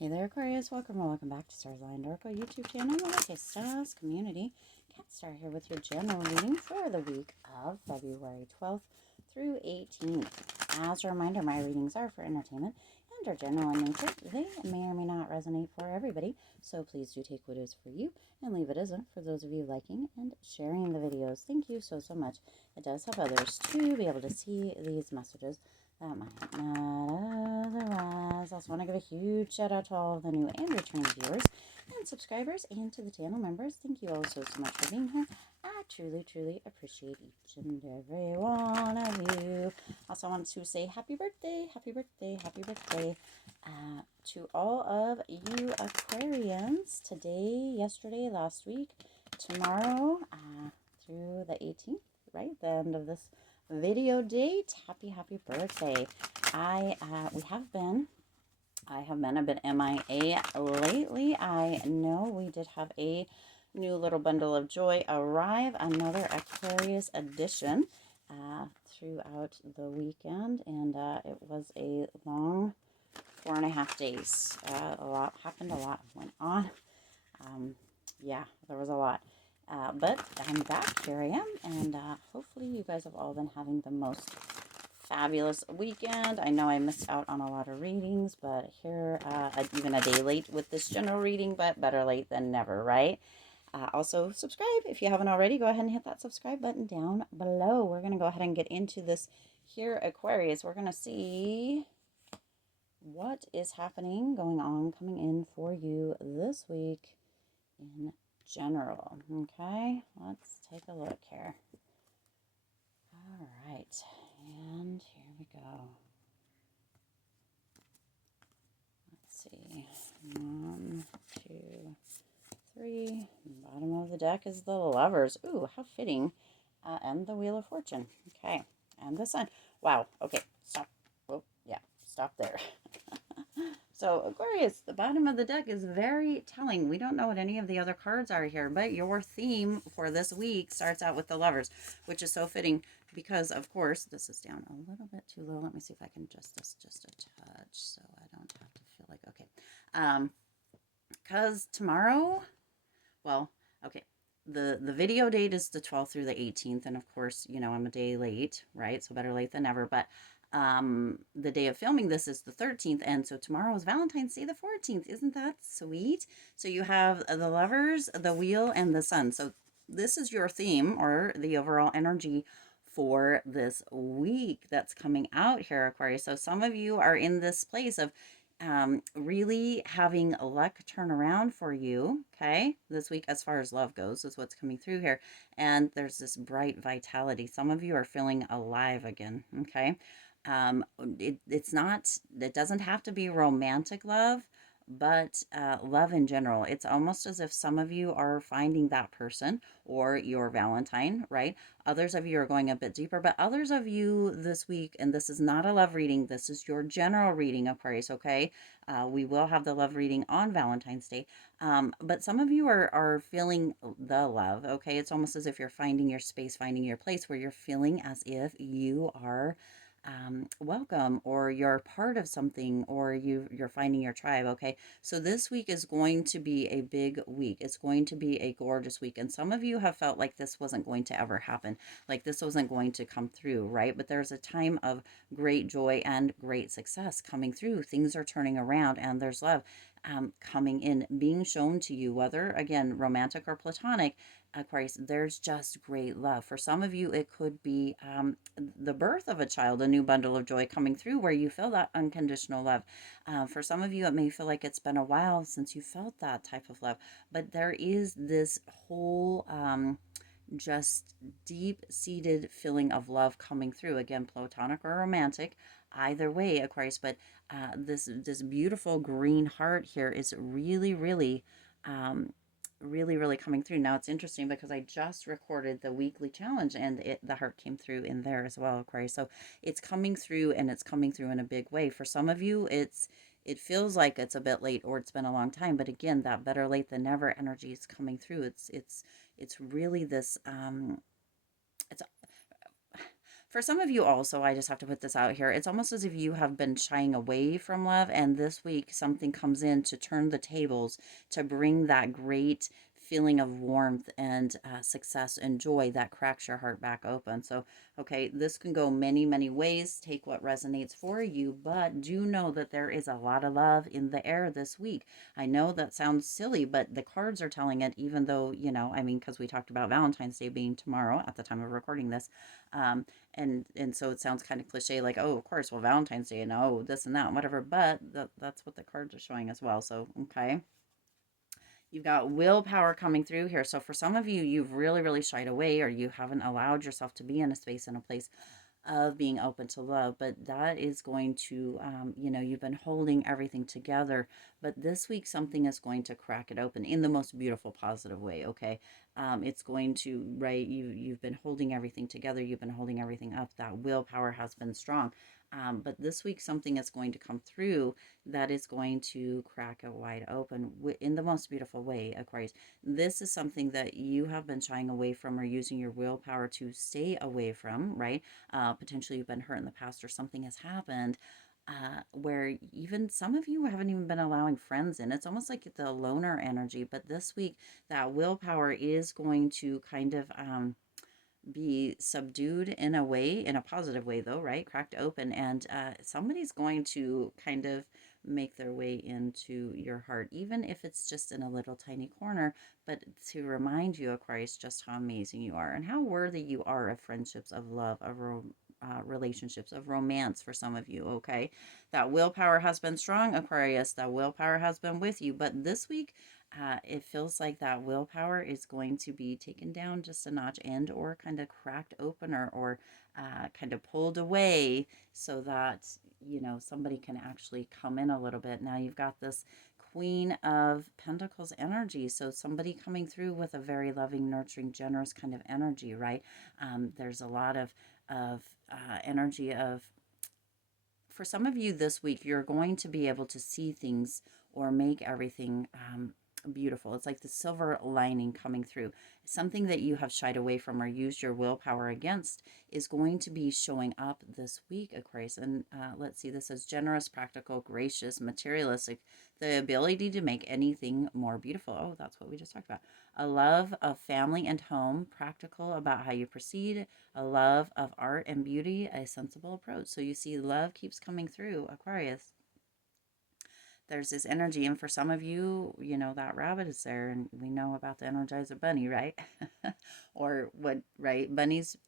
Hey there, Aquarius. Welcome or welcome back to Stars Aligned Oracle YouTube channel, the Luckystars community. Cat Star here with your general reading for the week of February 12th through 18th. As a reminder, my readings are for entertainment and are general in nature. They may or may not resonate for everybody, so please do take what is for you and leave what isn't for those of you liking and sharing the videos. Thank you so much. It does help others to be able to see these messages that might not otherwise. Also want to give a huge shout out to all of the new and returning viewers and subscribers, and to the channel members. Thank you all so much for being here. I truly appreciate each and every one of you. Also want to say happy birthday to all of you Aquarians today, yesterday, last week, tomorrow, through the 18th, right? The end of this video date. Happy birthday. I have been a bit MIA lately. I know we did have a new little bundle of joy arrive, another Aquarius edition throughout the weekend, and it was a long 4.5 days. A lot happened, a lot went on. Yeah, there was a lot. But I'm back. Here I am. And hopefully you guys have all been having the most fabulous weekend. I know I missed out on a lot of readings, but here, even a day late with this general reading, but better late than never, right? Also, subscribe if you haven't already. Go ahead and hit that subscribe button down below. We're going to go ahead and get into this here, Aquarius. We're going to see what is happening, going on, coming in for you this week in general. Okay, let's take a look here. All right, and here we go. Let's see. 1, 2, 3. Bottom of the deck is the Lovers. Ooh, how fitting. And the Wheel of Fortune. Okay, and the Sun. Wow. Okay, stop. Oh, yeah, stop there. So, Aquarius, the bottom of the deck is very telling. We don't know what any of the other cards are here, but your theme for this week starts out with the Lovers, which is so fitting because, of course, this is down a little bit too low. Let me see if I can adjust this just a touch so I don't have to feel like, okay. Because tomorrow, well, okay, the video date is the 12th through the 18th, and of course, you know, I'm a day late, right? So better late than never, but the day of filming this is the 13th, and so tomorrow is Valentine's Day, the 14th. Isn't that sweet? So you have the Lovers, the Wheel, and the Sun. So this is your theme, or the overall energy for this week that's coming out here, Aquarius. So some of you are in this place of really having luck turn around for you, okay, this week as far as love goes, is what's coming through here. And there's this bright vitality. Some of you are feeling alive again, okay. It's not, it doesn't have to be romantic love, but love in general. It's almost as if some of you are finding that person or your Valentine, right? Others of you are going a bit deeper, but others of you this week, and this is not a love reading, this is your general reading, Aquarius, okay? We will have the love reading on Valentine's Day, but some of you are feeling the love, okay? It's almost as if you're finding your space, finding your place, where you're feeling as if you are welcome, or you're part of something, or you're finding your tribe, okay? So this week is going to be a big week. It's going to be a gorgeous week, and some of you have felt like this wasn't going to ever happen, like this wasn't going to come through, right? But there's a time of great joy and great success coming through. Things are turning around, and there's love coming in, being shown to you, whether again romantic or platonic, Aquarius. There's just great love. For some of you, it could be the birth of a child, a new bundle of joy coming through, where you feel that unconditional love. For some of you, it may feel like it's been a while since you felt that type of love, but there is this whole just deep-seated feeling of love coming through, again, platonic or romantic, either way, Aquarius. But this beautiful green heart here is really coming through. Now it's interesting because I just recorded the weekly challenge, and the heart came through in there as well, Aquarius. So it's coming through, and it's coming through in a big way. For some of you, it feels like it's a bit late, or it's been a long time, but again, that better late than never energy is coming through. It's really this it's For some of you also, I just have to put this out here. It's almost as if you have been shying away from love, and this week something comes in to turn the tables, to bring that great feeling of warmth and success and joy that cracks your heart back open. So, okay, this can go many, many ways. Take what resonates for you, but do know that there is a lot of love in the air this week. I know that sounds silly, but the cards are telling it, even though, I mean, because we talked about Valentine's Day being tomorrow at the time of recording this. Um, and so it sounds kind of cliche, like, oh, of course, well, Valentine's Day and oh, this and that and whatever, but that's what the cards are showing as well. So, okay, you've got willpower coming through here. So for some of you, you've really, really shied away, or you haven't allowed yourself to be in a space and a place of being open to love. But that is going to, you've been holding everything together, but this week something is going to crack it open in the most beautiful, positive way. Okay. It's going to, right. You've been holding everything together. You've been holding everything up. That willpower has been strong. But this week something is going to come through that is going to crack it wide open in the most beautiful way, Aquarius. This is something that you have been shying away from or using your willpower to stay away from, right? Potentially you've been hurt in the past, or something has happened where even some of you haven't even been allowing friends in. It's almost like the loner energy. But this week, that willpower is going to kind of be subdued in a way, in a positive way though, right? Cracked open, and somebody's going to kind of make their way into your heart, even if it's just in a little tiny corner, but to remind you, Aquarius, just how amazing you are and how worthy you are of friendships, of love, of relationships, of romance for some of you. Okay, that willpower has been strong, Aquarius. That willpower has been with you, but this week it feels like that willpower is going to be taken down just a notch, and or kind of cracked open, or kind of pulled away, so that somebody can actually come in a little bit. Now you've got this Queen of Pentacles energy, so somebody coming through with a very loving, nurturing, generous kind of energy, right? There's a lot of energy of, for some of you this week, you're going to be able to see things or make everything beautiful. It's like the silver lining coming through. Something that you have shied away from or used your willpower against is going to be showing up this week, Aquarius. And let's see, this says generous, practical, gracious, materialistic, the ability to make anything more beautiful. Oh, that's what we just talked about. A love of family and home, practical about how you proceed, a love of art and beauty, a sensible approach. So you see, love keeps coming through, Aquarius. There's this energy, and for some of you, that rabbit is there, and we know about the Energizer Bunny, right? Or what, right? Bunnies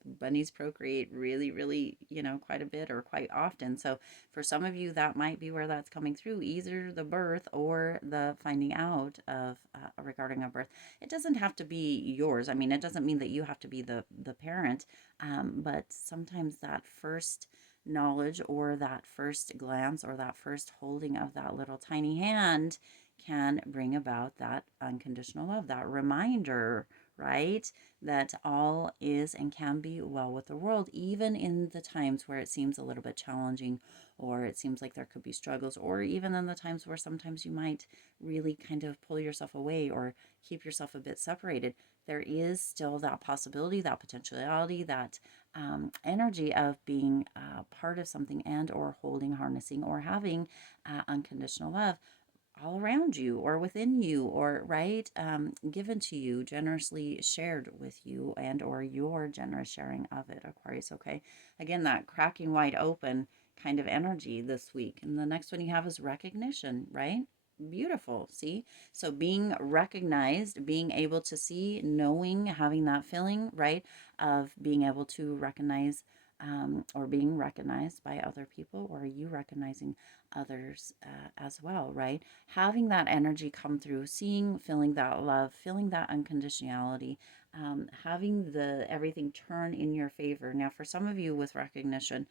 procreate really, really, quite a bit or quite often. So for some of you, that might be where that's coming through, either the birth or the finding out of regarding a birth. It doesn't have to be yours. I mean, it doesn't mean that you have to be the parent, but sometimes that first knowledge, or that first glance, or that first holding of that little tiny hand can bring about that unconditional love, that reminder, right? That all is and can be well with the world, even in the times where it seems a little bit challenging, or it seems like there could be struggles, or even in the times where sometimes you might really kind of pull yourself away or keep yourself a bit separated. There is still that possibility, that potentiality, that energy of being part of something, and or holding, harnessing, or having unconditional love all around you, or within you, or right, given to you, generously shared with you, and or your generous sharing of it, Aquarius. Okay, again, that cracking wide open kind of energy this week. And the next one you have is recognition, right? Beautiful. See, so being recognized, being able to see, knowing, having that feeling, right, of being able to recognize, or being recognized by other people, or you recognizing others as well, right? Having that energy come through, seeing, feeling that love, feeling that unconditionality, having the everything turn in your favor. Now, for some of you with recognition,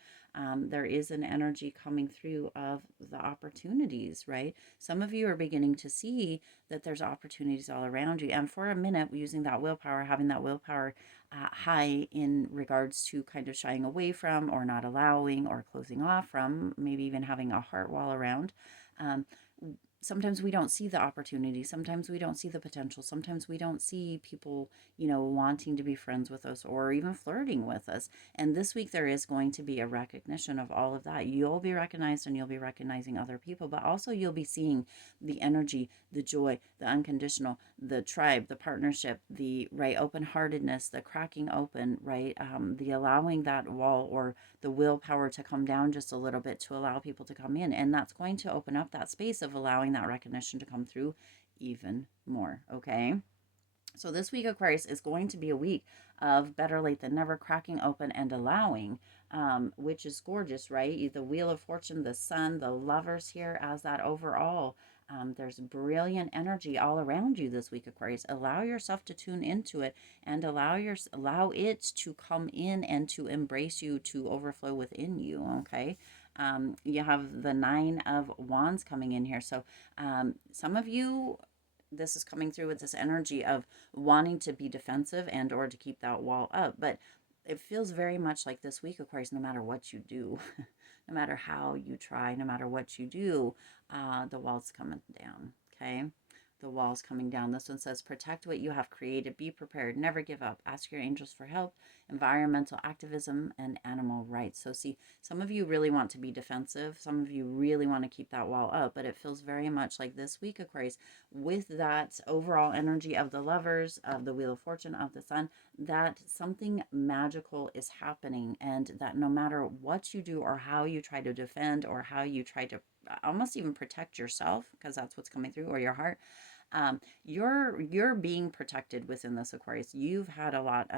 there is an energy coming through of the opportunities, right? Some of you are beginning to see that there's opportunities all around you. And for a minute, using that willpower, having that willpower high in regards to kind of shying away from, or not allowing, or closing off from, maybe even having a heart wall around. Um, sometimes we don't see the opportunity. Sometimes we don't see the potential. Sometimes we don't see people, wanting to be friends with us or even flirting with us. And this week there is going to be a recognition of all of that. You'll be recognized and you'll be recognizing other people, but also you'll be seeing the energy, the joy, the unconditional, the tribe, the partnership, the right open-heartedness, the cracking open, right? The allowing that wall or the willpower to come down just a little bit to allow people to come in. And that's going to open up that space of allowing that recognition to come through even more. Okay. So this week, Aquarius, is going to be a week of better late than never, cracking open and allowing, which is gorgeous, right? The Wheel of Fortune, the Sun, the Lovers here as that overall. There's brilliant energy all around you this week, Aquarius. Allow yourself to tune into it and allow it to come in and to embrace you, to overflow within you. Okay. You have the Nine of Wands coming in here. So some of you, this is coming through with this energy of wanting to be defensive and or to keep that wall up. But it feels very much like this week, Aquarius, no matter what you do, no matter how you try, no matter what you do, the wall's coming down. Okay. The wall's coming down. This one says, protect what you have created. Be prepared. Never give up. Ask your angels for help. Environmental activism and animal rights. So see, some of you really want to be defensive. Some of you really want to keep that wall up. But it feels very much like this week, Aquarius, with that overall energy of the Lovers, of the Wheel of Fortune, of the Sun, that something magical is happening. And that no matter what you do or how you try to defend or how you try to almost even protect yourself, because that's what's coming through, or your heart, you're being protected within this, Aquarius. You've had a lot,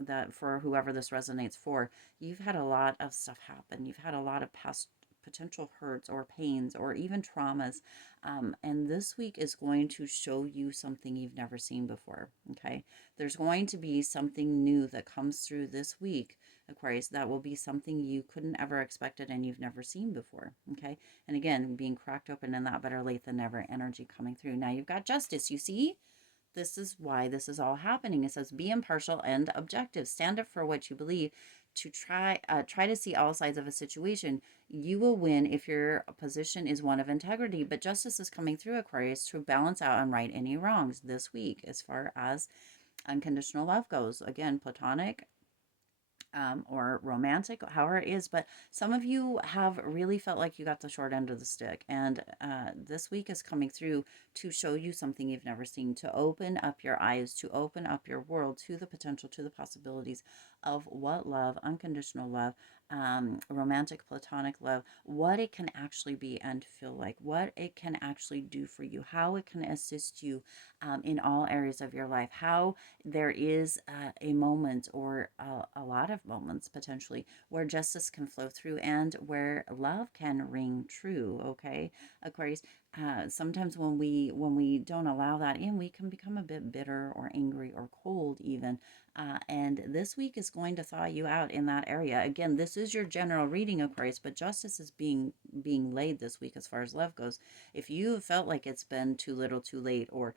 that for whoever this resonates for, you've had a lot of stuff happen. You've had a lot of past potential hurts or pains or even traumas. And this week is going to show you something you've never seen before. Okay. There's going to be something new that comes through this week, Aquarius, that will be something you couldn't ever expected and you've never seen before. Okay. And again, being cracked open and that better late than never energy coming through. Now you've got Justice, you see? This is why this is all happening. It says, be impartial and objective. Stand up for what you believe. To try to see all sides of a situation. You will win if your position is one of integrity. But justice is coming through, Aquarius, to balance out and right any wrongs this week as far as unconditional love goes. Again, platonic, or romantic, however it is. But some of you have really felt like you got the short end of the stick. And this week is coming through to show you something you've never seen, to open up your eyes, to open up your world to the potential, to the possibilities of what love, unconditional love, romantic, platonic love, what it can actually be and feel like, what it can actually do for you, how it can assist you in all areas of your life, how there is a moment or a lot of moments potentially where justice can flow through and where love can ring true. Okay, Aquarius, sometimes when we don't allow that in, we can become a bit bitter or angry or cold even. And this week is going to thaw you out in that area. Again, this is your general reading, Aquarius, but justice is being laid this week as far as love goes. If you have felt like it's been too little, too late, or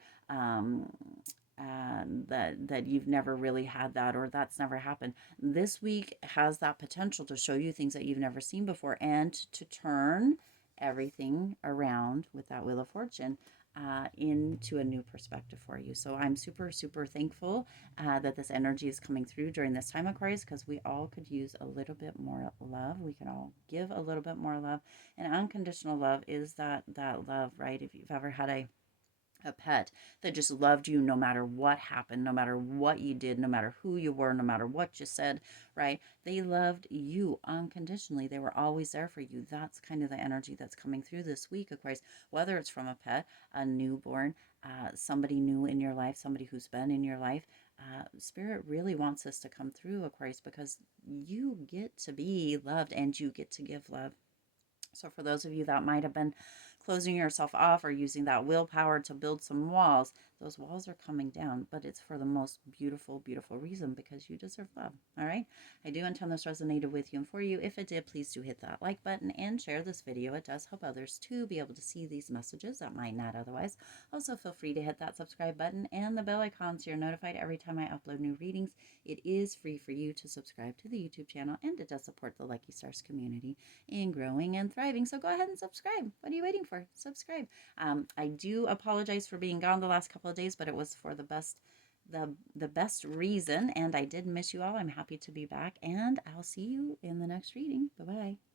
that you've never really had that, or that's never happened, this week has that potential to show you things that you've never seen before and to turn everything around with that Wheel of Fortune into a new perspective for you. So I'm super, super thankful that this energy is coming through during this time, Aquarius, because we all could use a little bit more love. We can all give a little bit more love. And unconditional love is that love, right? If you've ever had a pet that just loved you no matter what happened, no matter what you did, no matter who you were, no matter what you said, right? They loved you unconditionally. They were always there for you. That's kind of the energy that's coming through this week, Aquarius, whether it's from a pet, a newborn, somebody new in your life, somebody who's been in your life. Spirit really wants this to come through, Aquarius, because you get to be loved and you get to give love. So for those of you that might have been closing yourself off or using that willpower to build some walls, those walls are coming down, but it's for the most beautiful, beautiful reason, because you deserve love. All right. I do intend this resonated with you and for you. If it did, please do hit that like button and share this video. It does help others to be able to see these messages that might not otherwise. Also, feel free to hit that subscribe button and the bell icon so you're notified every time I upload new readings. It is free for you to subscribe to the YouTube channel, and it does support the Lucky Stars community in growing and thriving. So go ahead and subscribe. What are you waiting for? for, subscribe. I do apologize for being gone the last couple of days, but it was for the best reason, and I did miss you all. I'm happy to be back, and I'll see you in the next reading. Bye-bye.